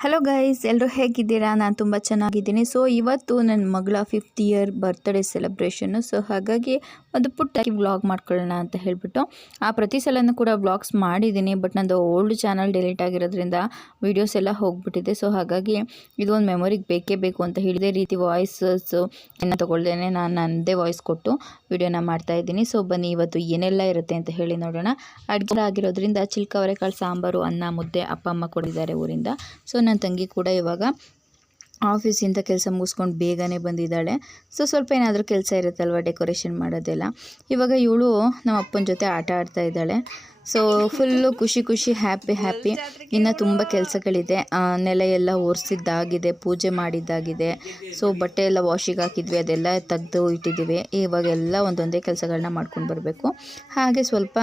Hello guys ಎಲ್ಲರೂ ಹೇಗಿದ್ದೀರಾ? ನಾನು ತುಂಬ ಚೆನ್ನಾಗಿದ್ದೀನಿ. ಸೊ ಇವತ್ತು ನನ್ನ ಮಗಳ fifth year birthday celebration so ಹಾಗಾಗಿ ಒಂದು ಪುಟ್ಟಾಗಿ ವ್ಲಾಗ್ ಮಾಡ್ಕೊಳ್ಳೋಣ ಅಂತ ಹೇಳಿಬಿಟ್ಟು. ಆ, ಪ್ರತಿ ಸಲನೂ ಕೂಡ ವ್ಲಾಗ್ಸ್ ಮಾಡಿದ್ದೀನಿ ಬಟ್ ನಂದು ಓಲ್ಡ್ ಚಾನಲ್ ಡಿಲೀಟ್ ಆಗಿರೋದ್ರಿಂದ ವೀಡಿಯೋಸ್ ಎಲ್ಲ ಹೋಗ್ಬಿಟ್ಟಿದೆ. ಸೊ ಹಾಗಾಗಿ ಇದು ಒಂದು ಮೆಮೊರಿಗೆ ಬೇಕೇ ಬೇಕು ಅಂತ ಹೇಳಿದೆ ರೀತಿ ವಾಯ್ಸಸ್ಸು ಏನ ತೊಗೊಳ್ದೇನೆ ನಾನು ನನ್ನದೇ ವಾಯ್ಸ್ ಕೊಟ್ಟು ವೀಡಿಯೋನ ಮಾಡ್ತಾ ಇದ್ದೀನಿ. ಸೊ ಬನ್ನಿ, ಇವತ್ತು ಏನೆಲ್ಲ ಇರುತ್ತೆ ಅಂತ ಹೇಳಿ ನೋಡೋಣ. ಅಡುಗೆ ಆಗಿರೋದ್ರಿಂದ ಚಿಲ್ಕ ಅವರೆಕಾಳು ಸಾಂಬಾರು, ಅನ್ನ, ಮುದ್ದೆ ಅಪ್ಪ, ಅಮ್ಮ ಕೊಡಿದ್ದಾರೆ ಊರಿಂದ. ಸೊ ನನ್ನ ತಂಗಿ ಕೂಡ ಇವಾಗ ಆಫೀಸಿಂದ ಕೆಲಸ ಮುಗಿಸ್ಕೊಂಡು ಬೇಗನೆ ಬಂದಿದ್ದಾಳೆ. ಸೊ ಸ್ವಲ್ಪ ಏನಾದರೂ ಕೆಲಸ ಇರುತ್ತಲ್ವ ಡೆಕೋರೇಷನ್ ಮಾಡೋದೆಲ್ಲ? ಇವಾಗ ಇವಳು ನಮ್ಮ ಅಪ್ಪನ ಜೊತೆ ಆಟ ಆಡ್ತಾ ಇದ್ದಾಳೆ. ಸೊ ಫುಲ್ಲು ಖುಷಿ ಖುಷಿ ಹ್ಯಾಪಿ ಹ್ಯಾಪಿ ಇನ್ನು ತುಂಬ ಕೆಲಸಗಳಿದೆ. ನೆಲ ಎಲ್ಲ ಒರೆಸಿದ್ದಾಗಿದೆ, ಪೂಜೆ ಮಾಡಿದ್ದಾಗಿದೆ. ಸೊ ಬಟ್ಟೆ ಎಲ್ಲ ವಾಷಿಗೆ ಹಾಕಿದ್ವಿ, ಅದೆಲ್ಲ ತೆಗೆದು ಇಟ್ಟಿದ್ದೀವಿ. ಇವಾಗೆಲ್ಲ ಒಂದೊಂದೇ ಕೆಲಸಗಳನ್ನ ಮಾಡ್ಕೊಂಡು ಬರಬೇಕು. ಹಾಗೆ ಸ್ವಲ್ಪ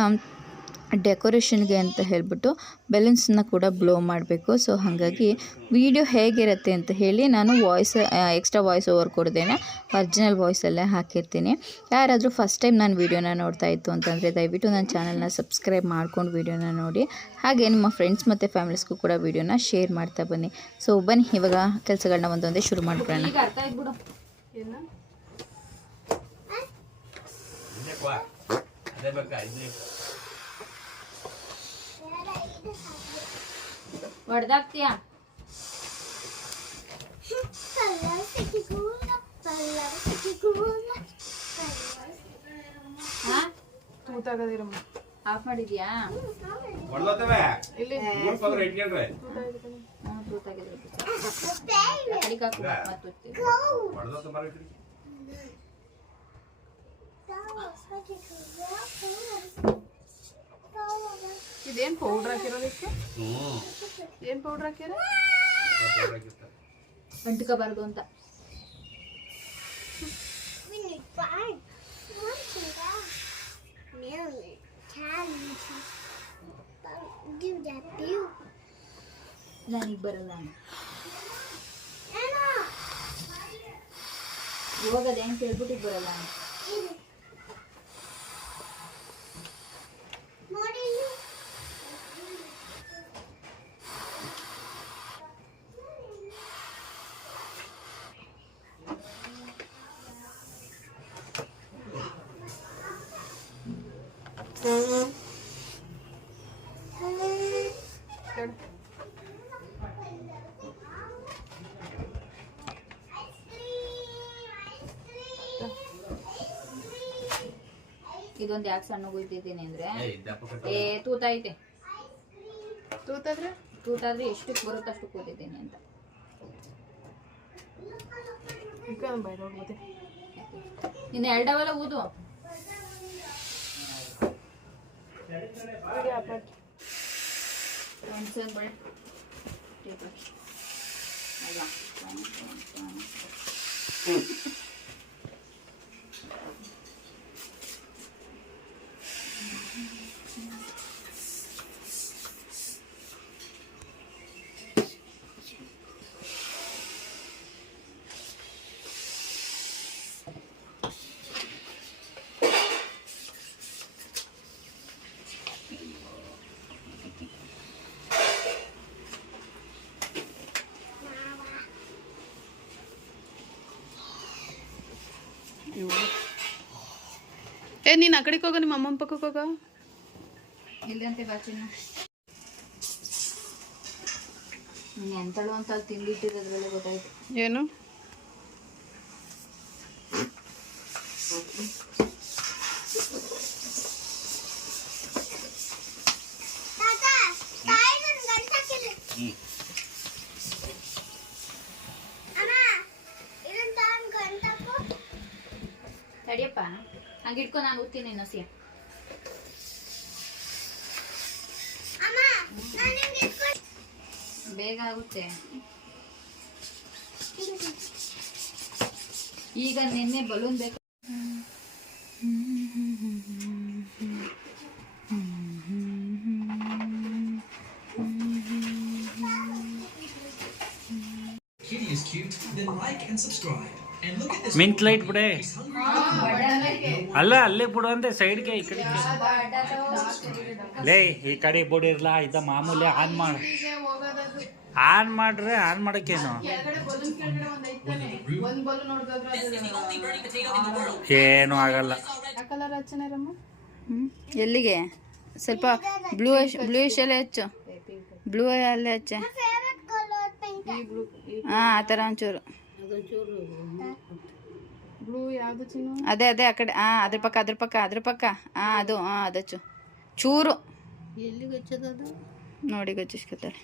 ಡೆಕೋರೇಷನ್ಗೆ ಅಂತ ಹೇಳಿಬಿಟ್ಟು ಬೆಲೂನ್ಸನ್ನ ಕೂಡ ಬ್ಲೋ ಮಾಡಬೇಕು. ಸೊ ಹಾಗಾಗಿ ವಿಡಿಯೋ ಹೇಗಿರುತ್ತೆ ಅಂತ ಹೇಳಿ ನಾನು ವಾಯ್ಸ್ ಎಕ್ಸ್ಟ್ರಾ ವಾಯ್ಸ್ ಓವರ್ ಕೊಡ್ದೇನೆ. ಒರಿಜಿನಲ್ ವಾಯ್ಸಲ್ಲೇ ಹಾಕಿರ್ತೀನಿ. ಯಾರಾದರೂ ಫಸ್ಟ್ ಟೈಮ್ ನಾನು ವೀಡಿಯೋನ ನೋಡ್ತಾ ಇತ್ತು ಅಂತಂದರೆ ದಯವಿಟ್ಟು ನನ್ನ ಚಾನಲ್ನ ಸಬ್ಸ್ಕ್ರೈಬ್ ಮಾಡ್ಕೊಂಡು ವೀಡಿಯೋನ ನೋಡಿ. ಹಾಗೆ ನಿಮ್ಮ ಫ್ರೆಂಡ್ಸ್ ಮತ್ತು ಫ್ಯಾಮಿಲೀಸ್ಗೂ ಕೂಡ ವೀಡಿಯೋನ ಶೇರ್ ಮಾಡ್ತಾ ಬನ್ನಿ. ಸೊ ಬನ್ನಿ ಇವಾಗ ಕೆಲಸಗಳನ್ನ ಒಂದೊಂದೇ ಶುರು ಮಾಡ್ಕೊಳ್ಳೋಣ. ಅದೇ ಹೊಡೆದಾಗ್ತೀಯಾ ತೂತಾಗದಿರಮ್ಮ ಆಫ್ ಮಾಡಿದ್ಯಾ ಇಲ್ಲಿ ತೂತಾಗಿದ್ರೆ ಇದೇನ್ ಪೌಡ್ರ್ ಹಾಕಿರೋದಕ್ಕೆ ಹ್ಮ್ ಏನ್ ಪೌಡ್ರ್ ಹಾಕ್ಯಾರ. ಅಂಟ್ಕೋಬಾರ್ದು ಅಂತ. ನನಗೆ ಬರಲ್ಲ ಇವಾಗ ಅದು ಹೆಂಗೆ ಕೇಳ್ಬಿಟ್ಟು ಬರಲ್ಲ ಇದೊಂದು ಯಾಕೆ ಸಣ್ಣ ಗುಯ್ತಿದ್ದೀನಿ ಅಂದ್ರೆ ಏ ತೂತ ಐತೆ. ತೂತಾದ್ರೆ? ತೂತಾದ್ರೆ ಎಷ್ಟಕ್ಕೆ ಬರುತ್ತೆ ಅಷ್ಟಕ್ಕೆ ಕೂತಿದ್ದೀನಿ ಅಂತ. ಇನ್ನು ಎರಡವಲ್ಲ ಊದು ಮೆಣಸಿನ ಬಳೆ ಅಲ್ಲ ಏ ನೀನ್ ಆ ಕಡೆಗೆ ಹೋಗೋ ನಿಮ್ಮ ಅಮ್ಮನ ಪಕ್ಕಕ್ಕೆ ಹೋಗ. ಇಲ್ಲಂತೆ ಬಾಚಿನ. ನೀನು ಎಂತಳು ಅಂತ ಅಲ್ಲಿ ತಿಂದಿಟ್ಟಿರೋದ್ರಲ್ಲೇ ಗೊತ್ತಾಯ್ತು. ಏನು ಹ್ಮ್. ತಡಿಯಪ್ಪ ಹಂಗೆ ಇನ್ನೊಸಿ ಆಮ್ಮ ಬೇಗ ಆಗುತ್ತೆ ಈಗ ನೆನ್ನೆ ಬಲೂನ್ ಬೇಕು ಮಿನಟ್ ಲೈಟ್ ಬಿಡೇ ಅಲ್ಲ ಅಲ್ಲೇ ಬಿಡು ಅಂದೆ ಸೈಡ್ಗೆ ಈ ಕಡೆ ಲೇ ಈ ಕಡೆ ಬಿಡಿರ್ಲ ಇದ ಮಾಮೂಲಿ ಆನ್ ಮಾಡ ಆನ್ ಮಾಡ್ರೆ ಆನ್ ಮಾಡಕ್ಕೇನು? ಏನು ಆಗಲ್ಲ. ಎಲ್ಲಿಗೆ? ಸ್ವಲ್ಪ ಬ್ಲೂ ಬ್ಲೂಯಿಶ್ ಅಲ್ಲೇ ಹೆಚ್ಚು. ಬ್ಲೂ ಅಲ್ಲೇ ಹಚ್ಚೆ. ಹಾ ಆ ಥರ ಒಂಚೂರು. ಅದೇ ಅದೇ ಆ ಕಡೆ ಹಾಂ ಅದ್ರ ಪಕ್ಕ ಅದ್ರ ಪಕ್ಕ ಅದ್ರ ಪಕ್ಕ. ಹಾಂ ಅದು ಹಾಂ ಅದಚ್ಚು ಚೂರು. ಎಲ್ಲಿಗೆ ಅದು? ನೋಡಿ ಗಚ್ಚಿಸ್ಕೊತಾಳೆ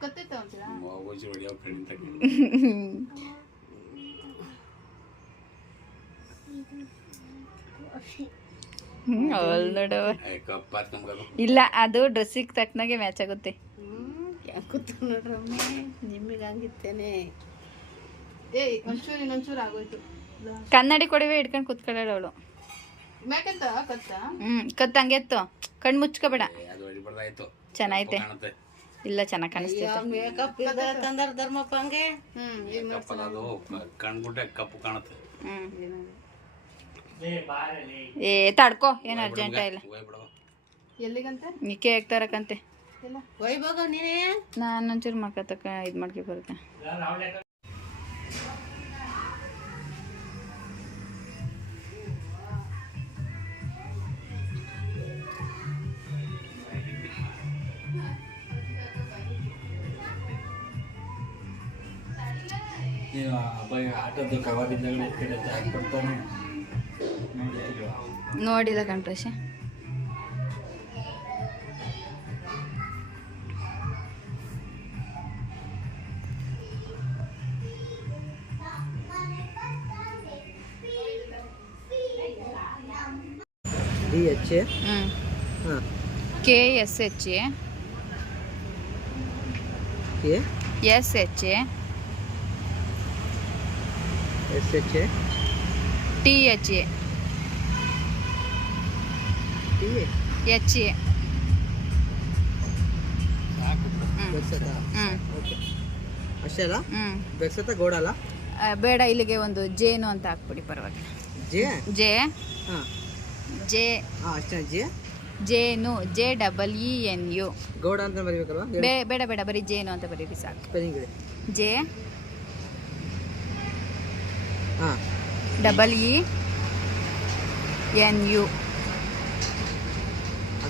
ಕತ್ತೈತ ಒಂಚೂರ ಹೋಗಿ ಹೊಡಿಯೋ ಕಡಿಂತ ಹ್ಞೂ ಅವಳು ನೋಡವ ಕಪ್ಪ ನಮ್ಗೆ ಇಲ್ಲ ಅದು ಡ್ರೆಸ್ಸಿಗೆ ತಕ್ಕನಾಗೆ ಮ್ಯಾಚ್ ಆಗುತ್ತೆ. ಏಯ್ ಒಂಚೂರು ಇನ್ನೊಂಚೂರು ಆಗೋಯ್ತು. ಕನ್ನಡಿ ಕೊಡವೆ ಇಟ್ಕೊಂಡು ಕುತ್ಕೊಳ್ಳೋಳು ಅವಳು. ಹ್ಮ್ ಕತ್ತು ಹಂಗೆ ಎತ್ತು. ಕಣ್ಣು ಮುಚ್ಕೋಬೇಡ. ಚೆನ್ನಾಗೈತೆ. ಇಲ್ಲ ಚೆನ್ನಾಗಿ ಕಾಣಿಸ್ತೈತೆ ಕಪ್ಪು ಕಾಣುತ್ತೆ. ಹ್ಞೂ ಏ ತಡ್ಕೋ ಏನು ಅರ್ಜೆಂಟ ಇಲ್ಲ. ಹೋಗ್ಬಿಡವ ಎಲ್ಲಿಗಂತೆ? ಈ ಕೇಕ್ ತರಕಂತೆ? ಎಲ್ಲ ನಾನು. ಒಂಚೂರು ಮಾಡ್ಕೊತಕ್ಕ ಇದು ಮಾಡ್ಕೊ ಬರುತ್ತೆ. ಆಟದ ಕವರಿಂದ ಹಾಕ್ಬಿಡ್ತಾನೆ ನೋಡಿಲ್ಲ ಕಣ್ಪ್ರಶ್ K S H S H T H A H A ಅಷ್ಟೇ ಅಲ್ಲ? ಬೆಕ್ಸತ ಗೋಡ ಅಲ್ಲ? ಬೇಡ ಇಲ್ಲಿಗೆ ಒಂದು ಜೇನು ಅಂತ ಹಾಕ್ಬಿಡಿ ಪರವಾಗಿಲ್ಲ. ಜೆ? ಜೆ. ಹಾಂ. ಜೆ. ಅಷ್ಟೇ ಜೆ? ಜೇನು J double E N U. Gowda ಅಂತ ಬರೀಬೇಕಲ್ವಾ? ಬೇ ಬೇಡ ಬೇಡ ಬರೀ ಜೇನು ಅಂತ ಬರೀರಿ ಸಾಕು. ಸ್ಪೆಲ್ಲಿಂಗ್ ಇದೆ ಜೆ. ಹಾಂ. Double E N U.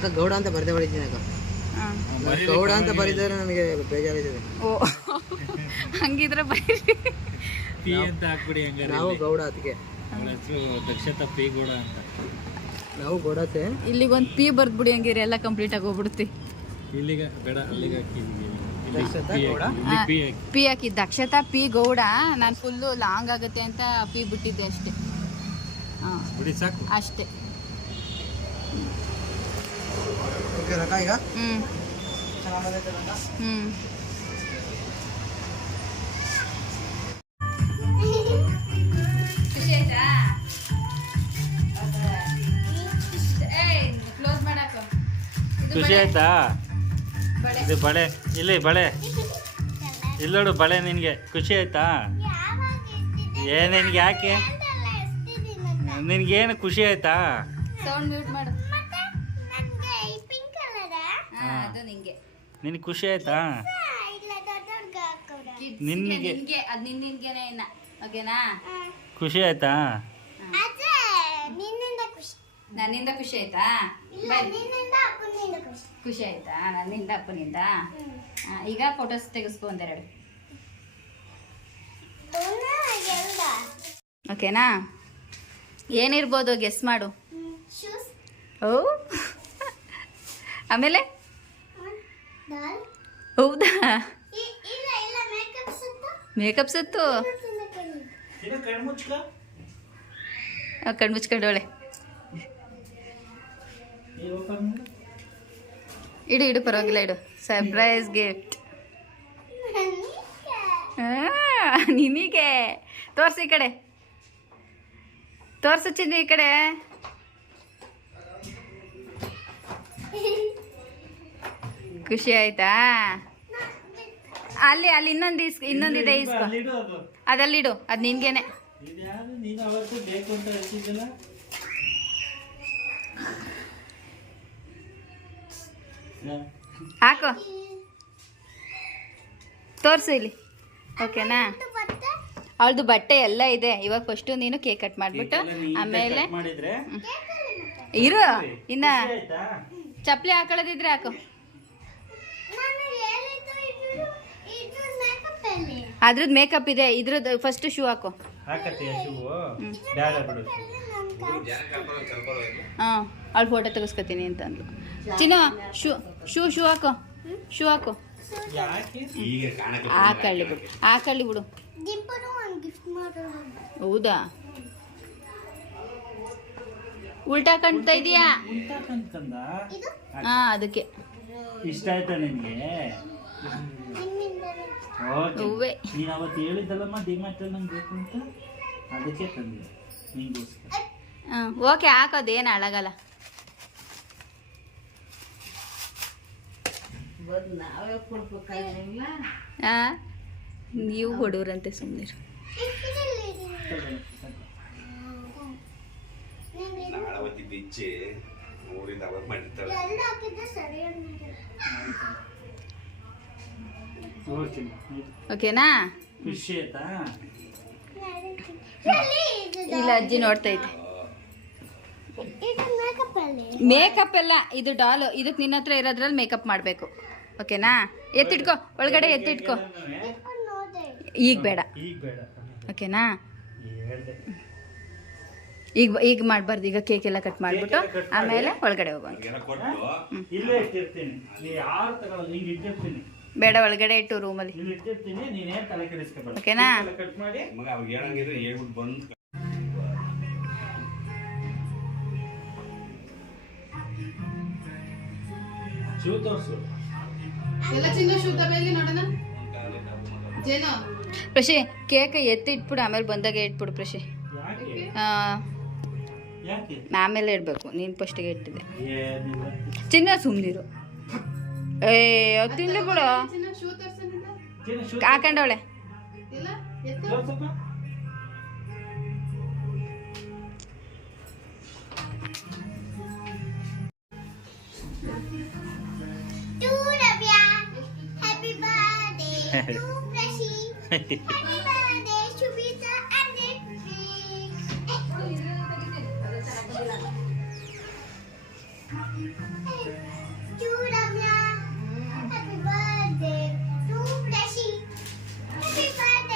ಅಕ್ಕ ಗೌಡ ಅಂತ ಬರ್ದೇ ಮಾಡಿದ್ದೀನಿ ಅಕ್ಕ ಗೌಡ ಅಂತ ಬರೀತಾರೆ ನನಗೆ ಬೇಜಾರಿದೆ ಓ. ಹಂಗಿದ್ರೆ ಬರೀರಿ ಪಿ ಅಂತ ಹಾಕ್ಬಿಡಿ ಹಂಗಾರೆ ನಾವು ಗೌಡ ಅದಕ್ಕೆ. ಅವಳ ಹೆಸರು ದಕ್ಷತಾ ಪಿ ಗೌಡ ಅಂತ. ನಾವು ಗೌಡತೆ ಇಲ್ಲಿಗೊಂದು ಪಿ ಬರ್ದ್ಬಿಡಿ ಹಂಗಿರಿ ಎಲ್ಲ ಕಂಪ್ಲೀಟ್ ಆಗಿ ಹೋಗ್ಬಿಡುತ್ತೆ ಇಲ್ಲಿಗೆ ಬೇಡ ಅಲ್ಲಿಗೆ ಪಿ ಹಾಕಿ ದಕ್ಷತಾ ಪಿ ಗೌಡ ನಾನು ಫುಲ್ಲು ಲಾಂಗ್ ಆಗುತ್ತೆ ಅಂತ ಪಿ ಬಿಟ್ಟಿದ್ದೆ ಅಷ್ಟೇ. ಹಾಂ. ಬಿಡಿ ಸಾಕು. ಅಷ್ಟೇ. ಈಗ ಹ್ಞೂ ಹ್ಞೂ ಖುಷಿ ಆಯ್ತಾ ಕ್ಲೋಸ್ ಮಾಡಾಕ. ಖುಷಿ ಆಯ್ತಾ? ಇದು ಬಳೆ. ಇಲ್ಲಿ ಬಳೆ. ಇಲ್ಲೋಡು ಬಳೆ ನಿನಗೆ. ಖುಷಿ ಆಯ್ತಾ? ಏ ನಿನ್ಗೆ ಯಾಕೆ? ನಿನ್ಗೇನು ಖುಷಿ ಆಯ್ತಾ? ಸೌಂಡ್ ಮ್ಯೂಟ್ ಮಾಡು. ನಿನಗೆ ಖುಷಿ ಆಯ್ತಾ? ನಿನ್ಗೆ ಅದು ನಿನ್ ಇನ್ನ ಓಕೆನಾ ಖುಷಿ ಆಯ್ತಾ? ಅದೇ ನಿನ್ನಿಂದ ಖುಷಿ ನನ್ನಿಂದ ಖುಷಿ ಆಯ್ತಾ? ಇಲ್ಲ ನಿನ್ನಿಂದ ಅಪ್ಪನಿಂದ ಖುಷಿ. ಖುಷಿ ಆಯ್ತಾ? ನನ್ನಿಂದ ಅಪ್ಪನಿಂದ? ಈಗ ಫೋಟೋಸ್ ತೆಗೆಸ್ಕೊ ಒಂದೆರಡು. ಎಲ್ಲ ಓಕೆನಾ ಏನಿರ್ಬೋದು ಗೆಸ್ ಮಾಡು. ಶೂಸ್ ಓ? ಆಮೇಲೆ? ಹೌದಾ? ಇಲ್ಲ ಇಲ್ಲ ಮೇಕಪ್ ಸುತ್ತ. ಮೇಕಪ್ ಸತ್ತು? ಕಣ್ಣು ಮುಚ್ಕೊಂಡೋಳೆ ಇಡು ಇಡು ಪರವಾಗಿಲ್ಲ ಇಡು. ಸರ್ಪ್ರೈಸ್ ಗಿಫ್ಟ್ ನಿನಗೆ. ತೋರ್ಸಿ ಈ ಕಡೆ. ತೋರ್ಸು ಚಿನ್ನಿ ಈ ಕಡೆ. ಖುಷಿ ಆಯ್ತಾ ಅಲ್ಲಿ ಅಲ್ಲಿ ಇನ್ನೊಂದು ಇಸ್ ಇನ್ನೊಂದಿದೆ ಇಸ್ಕೊ. ಅದಲ್ಲಿಡು ಅದು. ನಿನ್ಗೇನೆ. ಹಾಕು. ತೋರಿಸು ಇಲ್ಲಿ. ಓಕೆನಾ? ಅವಳದು ಬಟ್ಟೆ ಎಲ್ಲ ಇದೆ. ಇವಾಗ ಫಸ್ಟ್ ನೀನು ಕೇಕ್ ಕಟ್ ಮಾಡಿಬಿಟ್ಟು ಆಮೇಲೆ ಇರು. ಇನ್ನ ಚಪ್ಪಲಿ ಹಾಕೊಳ್ಳೋದಿದ್ರೆ ಹಾಕು ನಾನು ಹೇಳಿದ್ದು ಇದು ಇದು ಮೇಕಪ್ ಅಲ್ಲಿ ಅದ್ರದ್ದು ಮೇಕಪ್ ಇದೆ ಇದ್ರದ್ದು ಫಸ್ಟ್ ಶೂ ಹಾಕು. ಹಾಂ ಅವಳು ಫೋಟೋ ತೆಗಿಸ್ಕೊತೀನಿ ಅಂತ ಅಂದ್ಲು ಚಿನ್ನ ಶೂ ಶೂ ಶೂ ಹಾಕು. ಶೂ ಹಾಕು. ಹಾಕಳ್ಳಿ ಬಿಡು ಹಾಕಳ್ಳಿ ಬಿಡು. ಹೌದಾ? ಉಲ್ಟಾ ಕಾಣ್ತಾ ಇದೀಯಾ? ಹಾಂ ಅದಕ್ಕೆ. ಇಷ್ಟ ಆಯ್ತಾ ಹೂವೆ ನೀನು ಅವತ್ತು ಹೇಳಿದ್ದಲ್ಲಮ್ಮ ಡಿಮ್ಯಾಟ್ ನಂಗೆ ಬೇಕು ಅಂತ ಅದಕ್ಕೆ ತಂದೆ ನಿಂಗೋಸ್ಕರ. ಹಾಂ ಓಕೆ ಹಾಕೋದು ಏನು ಅಳಗಲ್ಲ. ಹಾಂ ನೀವು ಹೊಡೋರಂತೆ ಸುಮ್ಮನೆ ಬಿಚ್ಚಿ ಊರಿಂದ ಅವಾಗ ಮಾಡಿರ್ತಾಳೆ ಎಲ್ಲ ಹಾಕಿದ್ರೆ ಸರಿ ಅನ್ನೋದು ಓಕೆ ಓಕೆನಾ? ಖುಷಿ ಆಯ್ತಾ? ಇಲ್ಲಿ ಅಜ್ಜಿ ನೋಡ್ತೈತೆ ಇದೆ ಮೇಕಪ್ ಎಲ್ಲ ಇದು ಡಾಲು ಇದಕ್ಕೆ ನಿನ್ನ ಹತ್ರ ಇರೋದ್ರಲ್ಲಿ ಮೇಕಪ್ ಮಾಡಬೇಕು. ಓಕೆನಾ? ಎತ್ತಿಟ್ಕೋ ಒಳಗಡೆ ಎತ್ತಿಟ್ಕೋ. ಈಗ ಬೇಡ. ಈಗ ಬೇಡ. ಓಕೆನಾ? ಈಗ ಈಗ ಮಾಡಬಾರ್ದು ಈಗ ಕೇಕ್ ಎಲ್ಲ ಕಟ್ ಮಾಡಿಬಿಟ್ಟು ಆಮೇಲೆ ಒಳಗಡೆ ಹೋಗೋಣ ಬೇಡ ಒಳಗಡೆ ಇಟ್ಟು ರೂಮಲ್ಲಿ ಓಕೆನಾ? ಕಟ್ ಮಾಡಿ. ಮಗ ಅವಾಗ ಹೇಳಂಗಿದ್ರೆ ಹೇಳ್ಬಿಟ್ಟು ಬಂದು ಶೂ ತೋರಿಸು. ಎಲ್ಲ ಚಿನ್ನ ಶೂ ತಗೊಳ್ಳಿ ನೋಡೋಣ. ಜೇನು? ಪ್ರಶಿ ಕೇಕ್ ಎತ್ತಿ ಇಟ್ಬಿಡು ಆಮೇಲೆ ಬಂದಾಗ ಇಟ್ಬಿಡು ಪ್ರಶಿ. ಯಾಕೆ? ಆ, ಯಾಕೆ? ಆಮೇಲೆ ಇಡಬೇಕು ನೀನು ಫಸ್ಟಿಗೆ ಇಟ್ಟಿದೆ ಚಿನ್ನ ಸುಮ್ಮನಿರು ಏ ಅದು ತಿನ್ಲಿ ಬಿಡು. ಚಿನ್ನ ಶೂ ತರ್ಸನಿಂದ ಚಿನ್ನ ಶೂ ಹಾಕೊಂಡವಳೆ ಇಲ್ಲ ಎತ್ತು ತೋರ್ಸಪ್ಪ ಟು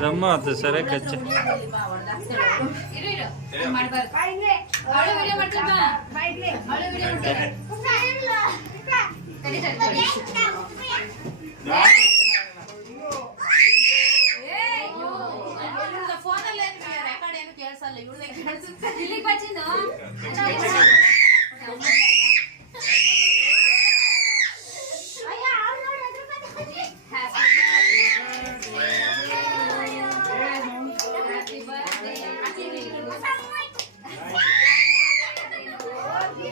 ಚಾಕ್ಲೇಟ್ ಅದು ಸ್ವಲ್ಪ ಚಿಕ್ಕ ನಮ್ಮ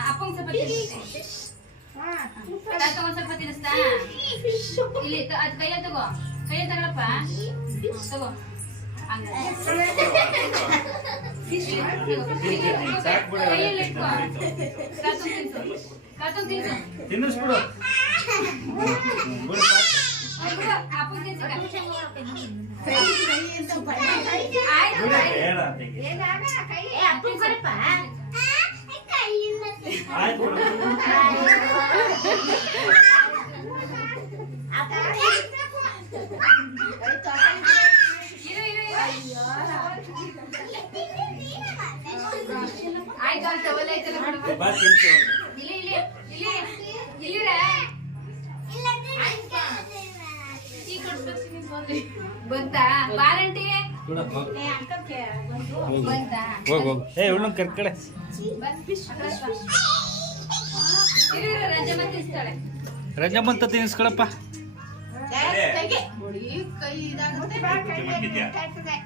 ಅಪ್ಪಂಗೆ ಸ್ವಲ್ಪ ತಿನ್ನಿಸ್ತಾ ಇಲ್ಲಿ ತ- ಅದ್ ತಗೋ ತಗೊಳಪ್ಪ. ಕೈಯಲ್ಲಿ ಇಟ್ಕೋ. ತಿನ್ಸು. ತಿನ್ಸು. ತಿನ್ನಿಸ್ಬಿಡು ಬಿಡು ಸಾಕು. ಬೇಡ ಅಂತ ಈಗ. ಆಯ್ತು ಕೊಡು. ಬಾ ತಿನ್ಸು ಬಂತಾ ಕೊಡಪ್ಪ. ಬಂತಾ ಹೋಗ್ ಏ ಕರ್ಕಡೆ. ಇರು ಇರು ರಜೆ ಮತ್ತೆ ಇಸ್ತಾಳೆ ರಜಮಂತ ತಿನ್ಸ್ಕೊಳಪ್ಪ ಕೈ ಇದಾಗುತ್ತೆ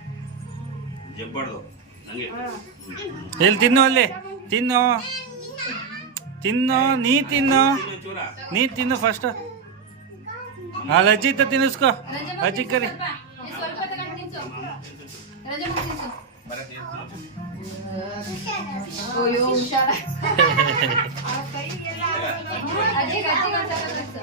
ಜಬ್ಬಾಡ್ದು ನಂಗೆ. ಎಲ್ಲಿ ತಿನ್ನು ಅಲ್ಲಿ? ತಿನ್ನು. ತಿನ್ನು ನೀ ತಿನ್ನು. ನೀ ತಿನ್ನು ಫಸ್ಟ್ ಅಲ್ಲಿ ಅಜ್ಜಿ ಇತ್ತ ತಿನ್ನಿಸ್ಕೊ ಅಜ್ಜಿ ಕರಿ ನೀ ಸ್ವಲ್ಪ ತಗೊಂಡು ನಿಂತು ರಜೆ ಮತ್ತೆ ತಿನ್ಸು ಅಯ್ಯೋ ಹುಷಾರ ಅಜ್ಜಿಗೆ ಅಜ್ಜಿಗೆ ಒಂದ್ ಸ್ವಲ್ಪ ತಿನ್ಸು.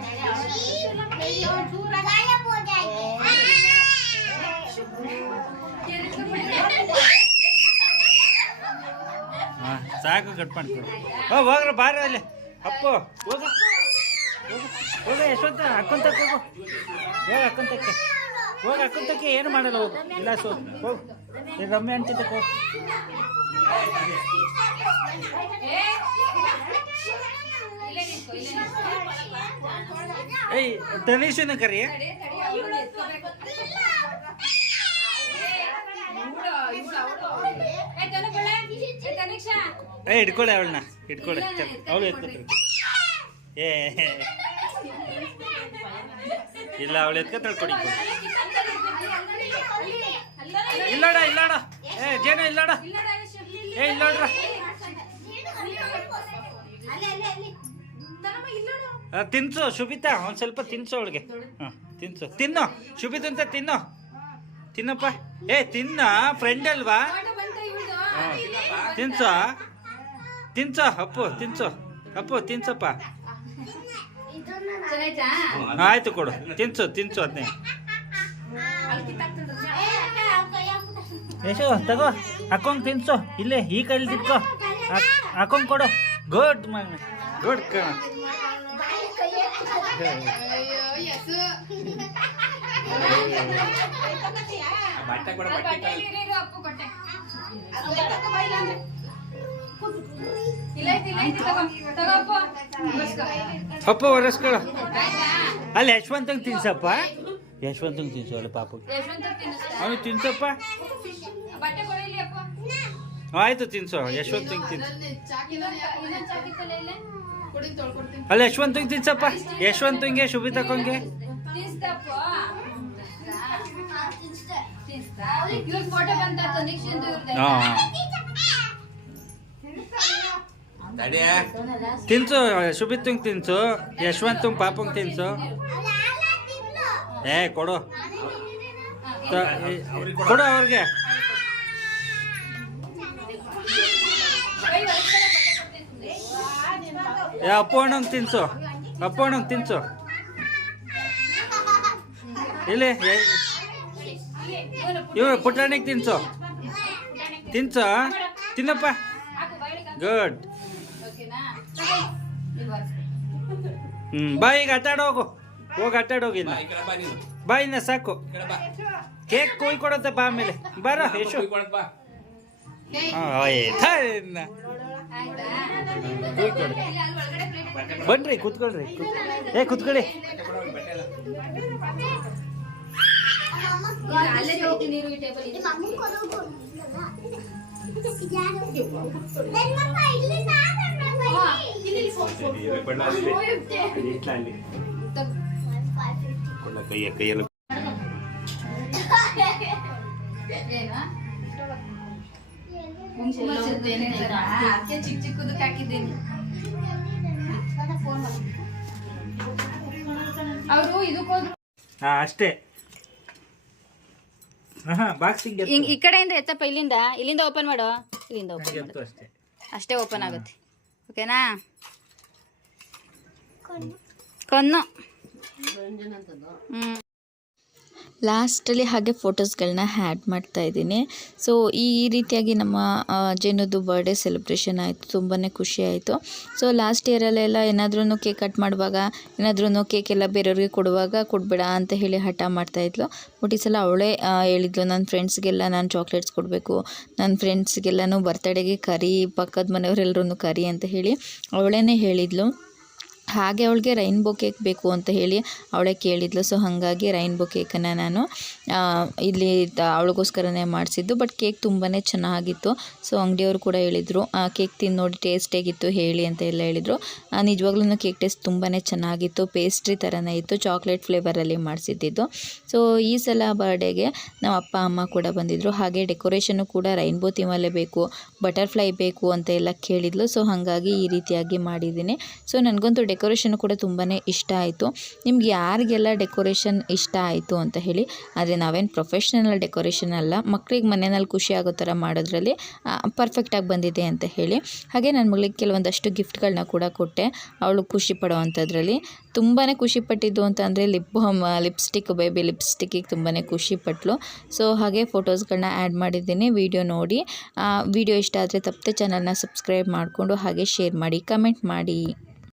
ಹಾ, ಸಾಕು ಕಟ್ ಮಾಡ್ಕೊಡು ಓ ಹೋಗ್ರ ಬಾರ ಅಲ್ಲಿ ಅಪ್ಪು ಹೋಗ ಹೋಗು. ಯಶವಂತ ಅಕ್ಕಂತಕ್ಕೆ ಹೋಗು ಹೋಗ ಹಾಕೊಂತಕ್ಕೆ ಹೋಗ ಹಾಕೊಂತಕ್ಕೆ ಏನು ಮಾಡಲ್ಲ ಹೋಗು ಇಲ್ಲ ಸೊ ಹೋಗು ನೀನು ರಮ್ಯ ಅಂತಿದ್ದಕ್ಕೆ ಹೋಗು. ಏಯ್ ತನೀಶನ ಕರಿ ತಡಿ, ತಡಿ, ಅವ್ಳು ಎತ್ಕೊಬೇಕು. ಏ, ಇವ್ಳು, ಇವ್ಳು, ಅವ್ಳು. ಏ, ತನುಗುಳೆ, ಏ, ಏ ಹಿಡ್ಕೊಳ್ಳಿ ಅವಳನ್ನ ಹಿಡ್ಕೊಳ್ಳಿ ಅವಳು ಎತ್ಕೊತಾರೆ ಇಲ್ಲ, ಅವಳು ಎತ್ಕ ಕೊಡಿ. ಇಲ್ಲಡ ಇಲ್ಲಡ. ಏ, ಜೇನ, ಇಲ್ಲಡ. ಏ, ಇಲ್ಲಡ್ರ. ತಿನ್ಸು, ಶುಭಿತಾ, ಒಂದು ಸ್ವಲ್ಪ ತಿನ್ಸು ಅವಳಿಗೆ. ತಿನ್ಸು. ತಿನ್ನು, ಶುಭಿತ ಅಂತ ತಿನ್ನು. ತಿನ್ನಪ್ಪ. ಏ, ತಿನ್ನ ಫ್ರೆಂಡ್ ಅಲ್ವಾ? ತಿನ್ಸು ತಿನ್ಸು, ಅಪ್ಪು ತಿನ್ಸು. ಅಪ್ಪು, ತಿನ್ಸಪ್ಪ? ಆಯ್ತು ಕೊಡು. ತಿನ್ಸು ತಿನ್ಸು ಅದನ್ನೇ ಯಶು ತಗೋ. ಹಾಕೊಂಡ್ ತಿನ್ಸು. ಇಲ್ಲೇ ಈ ಕೈಲಿ ತಿಕ್ಕೋ ಹಾಕೊಂಡ್ ಕೊಡು. ಗುಡ್ ಮಗ ಗುಡ್ ಬಟ್ಟೆ ಕೊಡ ಬಟ್ಟೆ ಅಪ್ಪು. ಒರೆಸ್ಕೊಳ? ಅಲ್ಲಿ ಯಶವಂತಂಗೆ ತಿನ್ಸಪ್ಪ? ಯಶವಂತಂಗೆ ತಿನ್ಸು ಅಲ್ಲಿ ಪಾಪ? ಅವನು ತಿನ್ಸಪ್ಪ? ಬಟ್ಟೆ ಕೊಡು ಇಲ್ಲಿ ಅಪ್ಪು. ಆಯ್ತು ತಿನ್ಸು. ಯಶವಂತಂಗೆ ತಿನ್ಸು. ಅಲ್ಲಿ ಯಶವಂತಂಗೆ ತಿನ್ಸಪ್ಪ? ಯಶವಂತಂಗೆ ಶುಭಿತಕ್ಕಂಗೆ ತಿನ್ನಿಸ್ತಾ ತಡಿ ತಿನ್ಸು ಶುಭಿತಂಗೆ ತಿನ್ಸು ಯಶವಂತಂಗೆ ಪಾಪಂಗೆ ತಿನ್ಸು. ಏ, ಕೊಡು. ಕೊಡು ಅವ್ರಿಗೆ. ಏ, ಅಪ್ಪು ಅಣ್ಣಂಗೆ ತಿನ್ಸು. ಅಪ್ಪು ಅಣ್ಣಂಗೆ ತಿನ್ಸು. ಇಲ್ಲಿ ಇವ್ರು ಪುಟಾಣಿಗೆ ತಿನ್ಸು. ತಿನ್ಸು? ತಿನ್ನಪ್ಪ. ಗುಡ್ ಹ್ಞೂ ಬಾ ಈಗ ಆಟಾಡೋಗು ಹೋಗಿ. ಆಟಾಡೋಗಿಲ್ಲ ಬಾ ಇನ್ನ ಸಾಕು. ಕೇಕ್ ಕೊಯ್ ಕೊಡತ್ತೆ ಬಾ ಆಮೇಲೆ. ಬರ ಯಶು ಬನ್ರಿ ಕೂತ್ಕೊಳ್ರಿ ಕೂತ್- ಏ ಕೂತ್ಕೊಳ್ಳಿ ಅಲ್ಲೇ ಕೈಯ ಚಿಕ್ಕ ಚಿಕ್ಕದಕ್ಕೆ ಹಾಕಿದ್ದೀನಿ ಅವರು ಇದಕ್ಕೋದ್ರು ಹಾ ಅಷ್ಟೇ. ಬಾಕ್ಸಿಂಗ್ ಹಿಂಗ್ ಈ ಕಡೆಯಿಂದ ಎತ್ತಪ್ಪ ಇಲ್ಲಿಂದ? ಇಲ್ಲಿಂದ ಓಪನ್ ಮಾಡು. ಇಲ್ಲಿಂದ ಓಪನ್ ಮಾಡು. ಅಷ್ಟೇ. ಅಷ್ಟೇ ಓಪನ್ ಆಗುತ್ತೆ. ಓಕೆನಾ? ಕೊನ್ನು. ಹ್ಞೂ ಲಾಸ್ಟಲ್ಲಿ ಹಾಗೆ ಫೋಟೋಸ್ಗಳನ್ನ ಹ್ಯಾಡ್ ಮಾಡ್ತಾ ಇದ್ದೀನಿ. ಸೊ, ಈ ರೀತಿಯಾಗಿ ನಮ್ಮ ಜೇನುದು ಬರ್ಡೇ ಸೆಲೆಬ್ರೇಷನ್ ಆಯಿತು ತುಂಬಾ ಖುಷಿ ಆಯಿತು. ಸೊ, ಲಾಸ್ಟ್ ಇಯರಲ್ಲೆಲ್ಲ ಏನಾದ್ರೂ ಕೇಕ್ ಕಟ್ ಮಾಡುವಾಗ ಏನಾದ್ರೂ ಕೇಕ್ ಎಲ್ಲ ಬೇರೆಯವ್ರಿಗೆ ಕೊಡುವಾಗ ಕೊಡಬೇಡ ಅಂತ ಹೇಳಿ ಹಠ ಮಾಡ್ತಾಯಿದ್ಲು ಬಟ್ ಈ ಸಲ ಅವಳೇ ಹೇಳಿದ್ಲು ನನ್ನ ಫ್ರೆಂಡ್ಸ್ಗೆಲ್ಲ ನಾನು ಚಾಕ್ಲೇಟ್ಸ್ ಕೊಡಬೇಕು. ನನ್ನ ಫ್ರೆಂಡ್ಸ್ಗೆಲ್ಲನೂ ಬರ್ತಡೇಗೆ ಕರಿ, ಪಕ್ಕದ ಮನೆಯವರೆಲ್ಲರೂ ಕರಿ ಅಂತ ಹೇಳಿ ಅವಳೇ ಹೇಳಿದ್ಲು. ಹಾಗೆ ಅವಳಿಗೆ ರೈನ್ಬೋ ಕೇಕ್ ಬೇಕು ಅಂತ ಹೇಳಿ ಅವಳೇ ಕೇಳಿದ್ಲು. ಸೊ ಹಾಗಾಗಿ ರೈನ್ಬೋ ಕೇಕನ್ನು ನಾನು ಇಲ್ಲಿ ಅವಳಿಗೋಸ್ಕರನೇ ಮಾಡಿಸಿದ್ದು. ಬಟ್ ಕೇಕ್ ತುಂಬಾ ಚೆನ್ನಾಗಿತ್ತು. ಸೊ ಅಂಗಡಿಯವರು ಕೂಡ ಹೇಳಿದರು ಕೇಕ್ ತಿಂದು ನೋಡಿ ಟೇಸ್ಟ್ ಹೇಳಿ ಅಂತ ಎಲ್ಲ ಹೇಳಿದರು. ನಿಜವಾಗ್ಲೂ ಕೇಕ್ ಟೇಸ್ಟ್ ತುಂಬಾ ಚೆನ್ನಾಗಿತ್ತು. ಪೇಸ್ಟ್ರಿ ಥರನೇ ಇತ್ತು. ಚಾಕ್ಲೇಟ್ ಫ್ಲೇವರಲ್ಲಿ ಮಾಡಿಸಿದ್ದಿದ್ದು. ಸೊ ಈ ಸಲ ಬರ್ಡೇಗೆ ನಮ್ಮ ಅಪ್ಪ, ಅಮ್ಮ ಕೂಡ ಬಂದಿದ್ದರು ಹಾಗೆ ಡೆಕೋರೇಷನ್ನು ಕೂಡ ರೈನ್ಬೋ ಥೀಮಲ್ಲೇ ಬೇಕು ಬಟರ್ಫ್ಲೈ ಬೇಕು ಅಂತ ಎಲ್ಲ ಕೇಳಿದ್ಲು. ಸೊ ಹಾಗಾಗಿ ಈ ರೀತಿಯಾಗಿ ಮಾಡಿದ್ದೀನಿ. ಸೊ ನನಗಂತೂ ಡೆಕೋರೇಷನ್ ಕೂಡ ತುಂಬಾ ಇಷ್ಟ ಆಯಿತು. ನಿಮ್ಗೆ ಯಾರಿಗೆಲ್ಲ ಡೆಕೋರೇಷನ್ ಇಷ್ಟ ಆಯಿತು ಅಂತ ಹೇಳಿ, ಆದರೆ ನಾವೇನು ಪ್ರೊಫೆಷ್ನಲ್ ಡೆಕೋರೇಷನ್ ಅಲ್ಲ ಮಕ್ಕಳಿಗೆ ಮನೆಯಲ್ಲಿ ಖುಷಿ ಆಗೋ ಥರ ಮಾಡೋದ್ರಲ್ಲಿ ಪರ್ಫೆಕ್ಟಾಗಿ ಬಂದಿದೆ ಅಂತ ಹೇಳಿ. ಹಾಗೆ ನನ್ನ ಮಗಳಿಗೆ ಕೆಲವೊಂದಷ್ಟು ಗಿಫ್ಟ್ಗಳನ್ನ ಕೂಡ ಕೊಟ್ಟೆ. ಅವಳು ಖುಷಿ ಪಡೋ ಅಂಥದ್ರಲ್ಲಿ ತುಂಬಾ ಖುಷಿ ಪಟ್ಟಿದ್ದು ಅಂತ ಅಂದರೆ ಲಿಪ್ ಲಿಪ್ಸ್ಟಿಕ್ ಬೇಬಿ ಲಿಪ್ಸ್ಟಿಕ್ಕಿಗೆ ತುಂಬಾ ಖುಷಿ ಪಟ್ಲು. ಸೊ ಹಾಗೆ ಫೋಟೋಸ್ಗಳನ್ನ ಆ್ಯಡ್ ಮಾಡಿದ್ದೀನಿ ವಿಡಿಯೋ ನೋಡಿ. ವಿಡಿಯೋ ಇಷ್ಟ ಆದರೆ ತಪ್ಪದೆ ಚಾನಲ್ನ ಸಬ್ಸ್ಕ್ರೈಬ್ ಮಾಡಿಕೊಂಡು ಹಾಗೆ ಶೇರ್ ಮಾಡಿ ಕಮೆಂಟ್ ಮಾಡಿ.